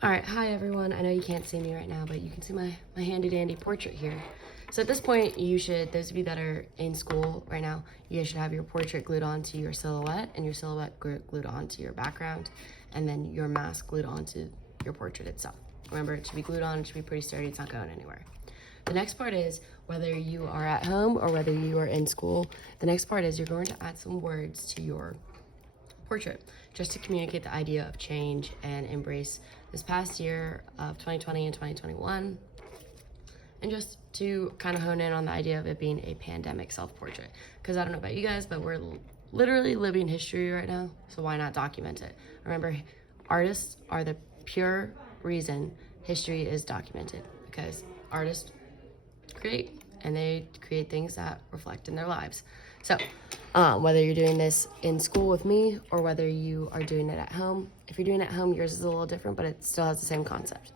All right, hi everyone. I know you can't see me right now, but you can see my handy dandy portrait here. So at this point, those of you that are in school right now, you guys should have your portrait glued onto your silhouette and your silhouette glued onto your background, and then your mask glued onto your portrait itself. Remember, it should be glued on, it should be pretty sturdy, it's not going anywhere. The next part is, whether you are at home or whether you are in school, the next part is you're going to add some words to your portrait just to communicate the idea of change and embrace this past year of 2020 and 2021, and just to kind of hone in on the idea of it being a pandemic self-portrait, because I don't know about you guys, but we're literally living history right now, so why not document it? Remember, artists are the pure reason history is documented, because artists create, and they create things that reflect in their lives. So whether you're doing this in school with me or whether you are doing it at home, if you're doing it at home, yours is a little different, but it still has the same concept.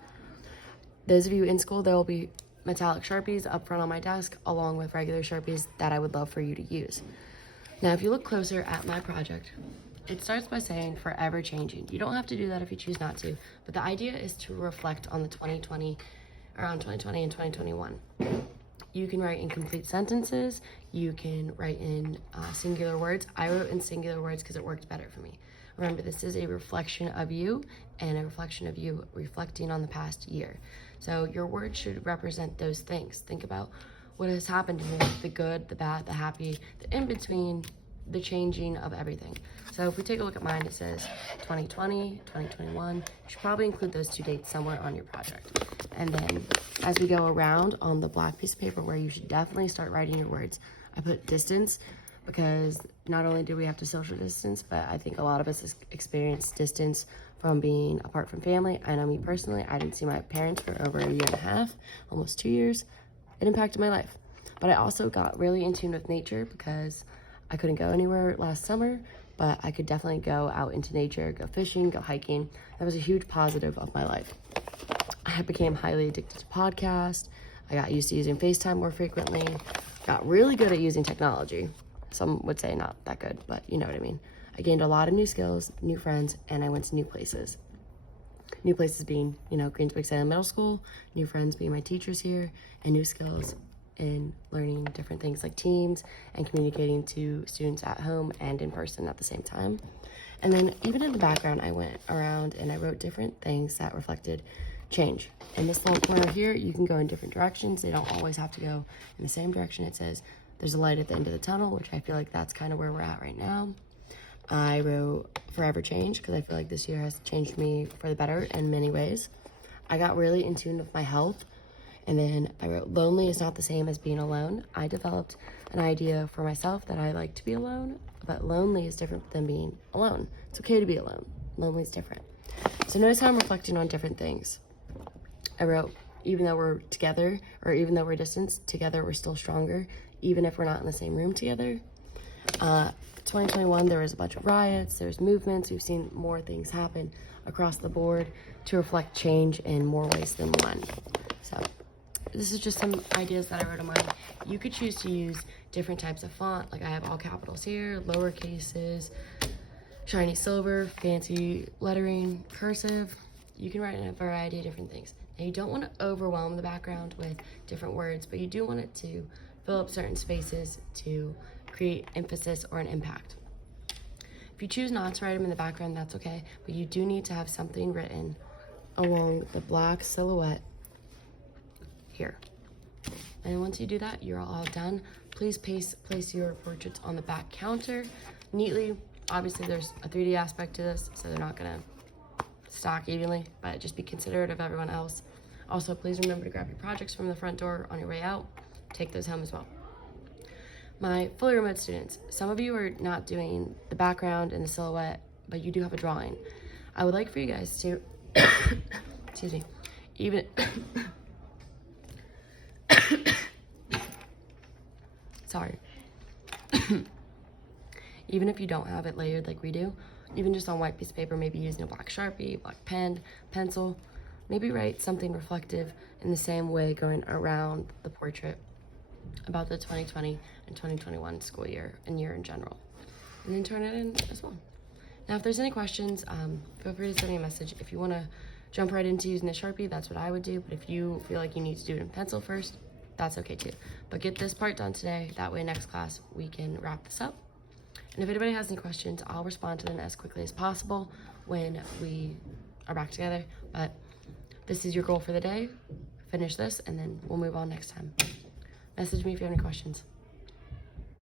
Those of you in school, there will be metallic Sharpies up front on my desk, along with regular Sharpies that I would love for you to use. Now, if you look closer at my project, it starts by saying forever changing. You don't have to do that if you choose not to, but the idea is to reflect on the 2020 and 2021. You can write in complete sentences. You can write in singular words. I wrote in singular words because it worked better for me. Remember, this is a reflection of you and a reflection of you reflecting on the past year. So your words should represent those things. Think about what has happened to me, the good, the bad, the happy, the in-between, the changing of everything. So if we take a look at mine, it says 2020, 2021. You should probably include those two dates somewhere on your project. And then as we go around on the black piece of paper where you should definitely start writing your words, I put distance, because not only do we have to social distance, but I think a lot of us experience distance from being apart from family. I know me personally, I didn't see my parents for over a year and a half, almost 2 years. It impacted my life. But I also got really in tune with nature because I couldn't go anywhere last summer, but I could definitely go out into nature, go fishing, go hiking. That was a huge positive of my life. I became highly addicted to podcasts. I got used to using FaceTime more frequently. Got really good at using technology. Some would say not that good, but you know what I mean. I gained a lot of new skills, new friends, and I went to new places. New places being, Greensburg Salem Middle School, new friends being my teachers here, and new skills in learning different things like teams and communicating to students at home and in person at the same time. And then even in the background, I went around and I wrote different things that reflected change. In this little corner here, you can go in different directions. They don't always have to go in the same direction. It says there's a light at the end of the tunnel, which I feel like that's kind of where we're at right now. I wrote forever change because I feel like this year has changed me for the better in many ways. I got really in tune with my health. And then I wrote lonely is not the same as being alone. I developed an idea for myself that I like to be alone, but lonely is different than being alone. It's okay to be alone. Lonely is different. So notice how I'm reflecting on different things. I wrote, even though we're together, or even though we're distant, together we're still stronger, even if we're not in the same room together. 2021, there was a bunch of riots, there's movements, we've seen more things happen across the board to reflect change in more ways than one. So this is just some ideas that I wrote on mine. You could choose to use different types of font, like I have all capitals here, lower cases, shiny silver, fancy lettering, cursive. You can write in a variety of different things. Now you don't want to overwhelm the background with different words, but you do want it to fill up certain spaces to create emphasis or an impact. If you choose not to write them in the background, that's okay, but you do need to have something written along the black silhouette here. And once you do that, you're all done. Please place your portraits on the back counter neatly. Obviously, there's a 3D aspect to this, so they're not gonna stack evenly, but just be considerate of everyone else. Also, please remember to grab your projects from the front door on your way out. Take those home as well. My fully remote students, some of you are not doing the background and the silhouette, but you do have a drawing. I would like for you guys to, excuse me, even, sorry. Even if you don't have it layered like we do, even just on white piece of paper, maybe using a black Sharpie, black pen, pencil, maybe write something reflective in the same way going around the portrait about the 2020 and 2021 school year and year in general, and then turn it in as well. Now, if there's any questions, feel free to send me a message. If you want to jump right into using the Sharpie, that's what I would do. But if you feel like you need to do it in pencil first, that's okay too. But get this part done today. That way next class we can wrap this up. And if anybody has any questions, I'll respond to them as quickly as possible when we are back together. But this is your goal for the day. Finish this and then we'll move on next time. Message me if you have any questions.